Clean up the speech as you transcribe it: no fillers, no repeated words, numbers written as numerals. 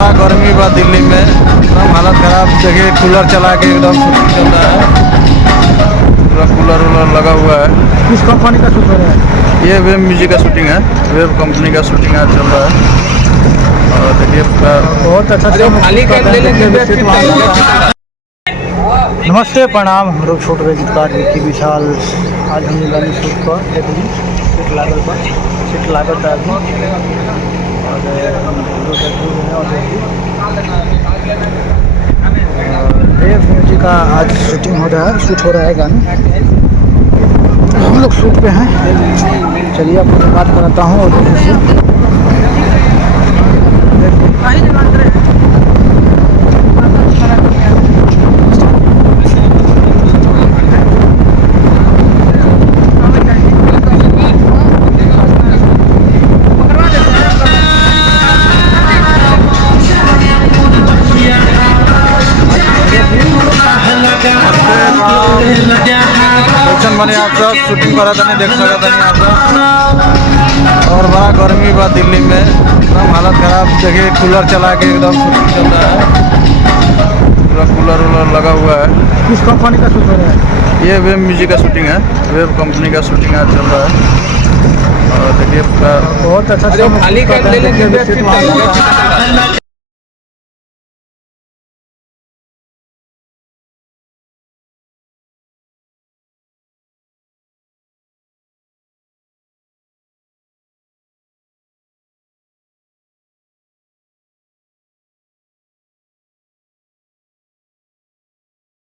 गर्मी बा दिल्ली में एकदम हालत खराब। देखिए कूलर चला के एकदम शूटिंग चल रहा है, पूरा कूलर वूलर लगा हुआ है। किस कंपनी का शूट हो रहा है? ये वेब म्यूजिक का शूटिंग है, वेब कंपनी का शूटिंग आज चल रहा है। और देखिए बहुत अच्छा नमस्ते प्रणाम। हम लोग छोट रहे गीतकार विक्की विशाल आज हमने वाली शूट पर सीट लागत है अभी। और वेब म्यूजिक का आज शूटिंग हो रहा है, शूट हो रहा है गाना। हम लोग शूट पे हैं। चलिए आपको बात कराता हूँ और मैंने आप सब शूटिंग करा था, नहीं देख सका था नहीं आप सब। और बड़ा गर्मी बा दिल्ली में एकदम हालत खराब। देखिए कूलर चला के एकदम शूटिंग चल रहा है, पूरा कूलर वूलर लगा हुआ है। किस कंपनी का शूट हो रहा है? ये वेब म्यूजिक का शूटिंग है, वेब कंपनी का शूटिंग आज चल रहा है। और देखिए बहुत अच्छा